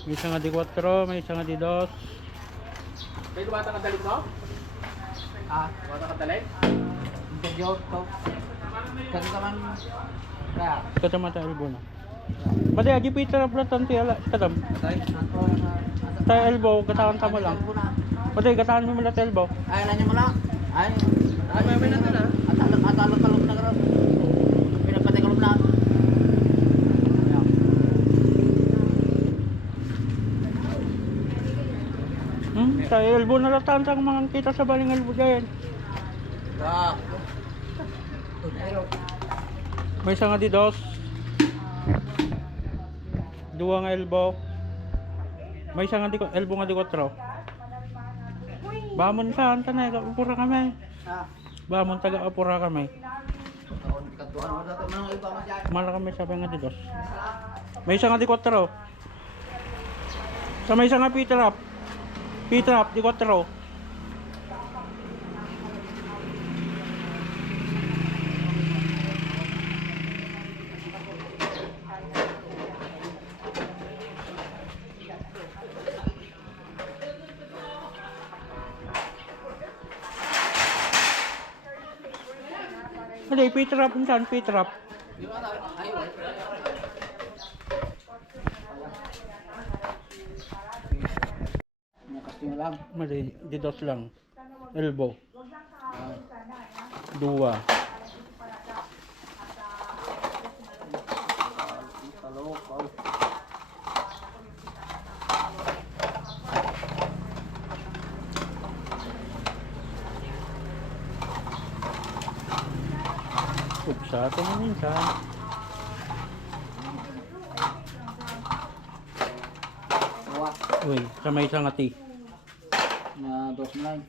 May isang di 4, may isang di 2. May gumata ka dalig no? Gumata ka dalig? Interior to. Kan kaman kaya. Katamata elbow na. Madi aji pita na tanti ala katam. Tayo elbow gataan tamo lang. Madi gataan mo mala elbow. Ay nanya mo lang. Ay May natin ah. Atalog na garo. Pinapatay kalog na. Tayo elbow na lataan tang mga kita sa baling elbow dyan. Wah. May isang di 2. Duwa nga elbow. May isang elbow nga di 4. Bamon saan ka na, apura kami. Bamon taga apura kami. Mala kami sabi nga di 2. May isang nga di 4. Sa may isang nga pitrap. Pitrap di 4. Hindi, pitrap saan, pitrap. Nakasting lang. Mali, di 2 lang. Elbow. Duwa. Sa atin na minsan. Wah. Uy, sa may isang ati. Na dos na lang.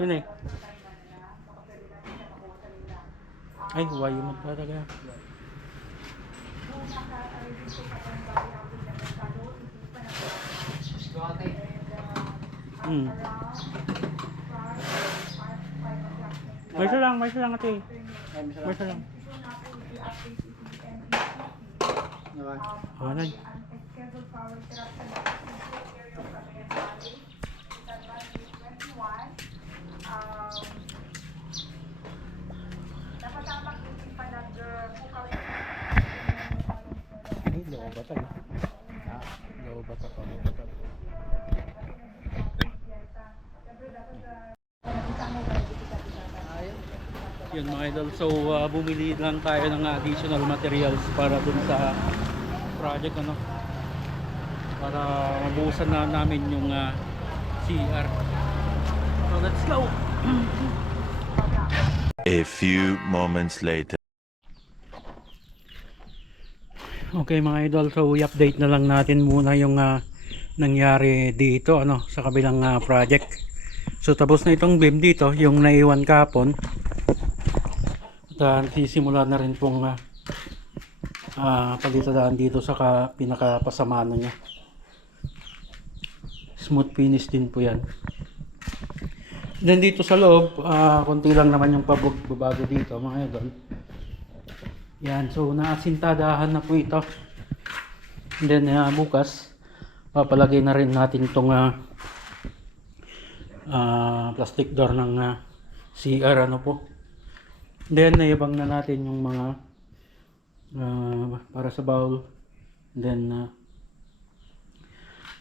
Yun eh. Ay, huwag mo talaga. May isa lang ati. May isa lang. Awanay. Ini low ba tayo? Low ba tayo? Yun mga idol, so bumili lang tayo ng additional materials para dun sa project ano, para mabuhusan na namin yung CR. So let's go. A few moments later. Okay mga idol, so i-update na lang natin muna yung nangyari dito ano, sa kabilang project. So tapos na itong beam dito, yung naiwan kapon. At sisimula na rin pong palitadaan dito sa pinakapasamano niya. Smooth finish din po yan. Then dito sa loob, konti lang naman yung pagbabago dito mga idol. Yan, so naasintadahan na po ito. And then bukas papalagay na rin natin itong plastic door ng CR ano po. Then naibang na natin yung mga para sa bowl. Then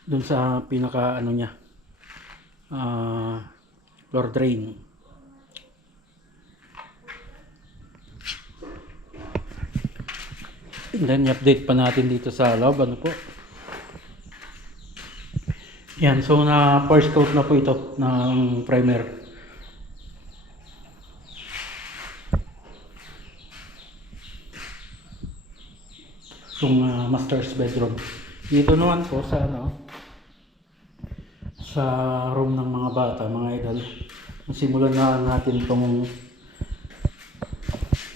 dun sa pinaka ano niya, floor drain. And then i-update pa natin dito sa loob ano po. Yan, so na first coat na po ito ng primer. Yung master's bedroom. Dito naman po sa ano, sa room ng mga bata, mga idol. Simulan na natin itong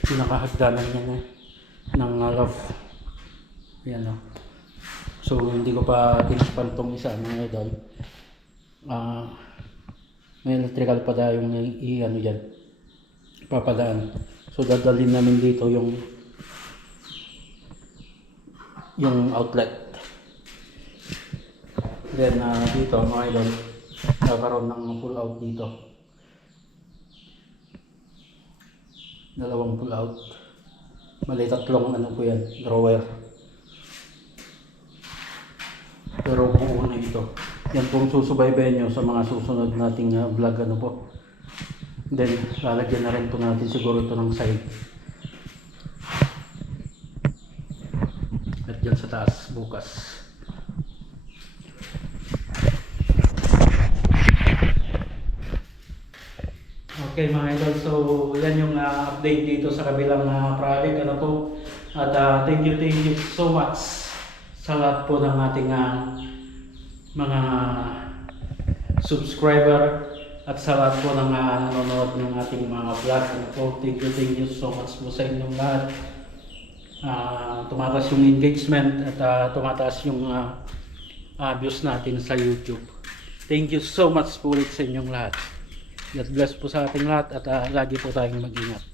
pinakahagdanan niya ng loft. Yan o. So hindi ko pa tinispan itong isa, mga idol. May electrical pa dahil yung ano dyan, papadaan. So dadalhin namin dito yung yung outlet. Then dito mga idol, nagkaroon ng pull out dito. Dalawang pull out. Mali, tatlong ano po yan, drawer. Pero buo na ito. Yan pong susubaybayan nyo sa mga susunod nating vlog ano po. Then lalagyan na rin po natin siguro ito ng side. At dyan sa taas bukas. Okay mga idol, so yan yung update dito sa kabilang project ano po. At thank you so much sa lahat po ng ating mga subscriber at sa lahat po ng nanonood ng ating mga vlog ano po. Thank you so much po sa inyong lahat. Tumataas yung engagement at tumataas yung views natin sa YouTube. Thank you so much po ulit sa inyong lahat. God bless po sa ating lahat at lagi po tayong mag-ingat.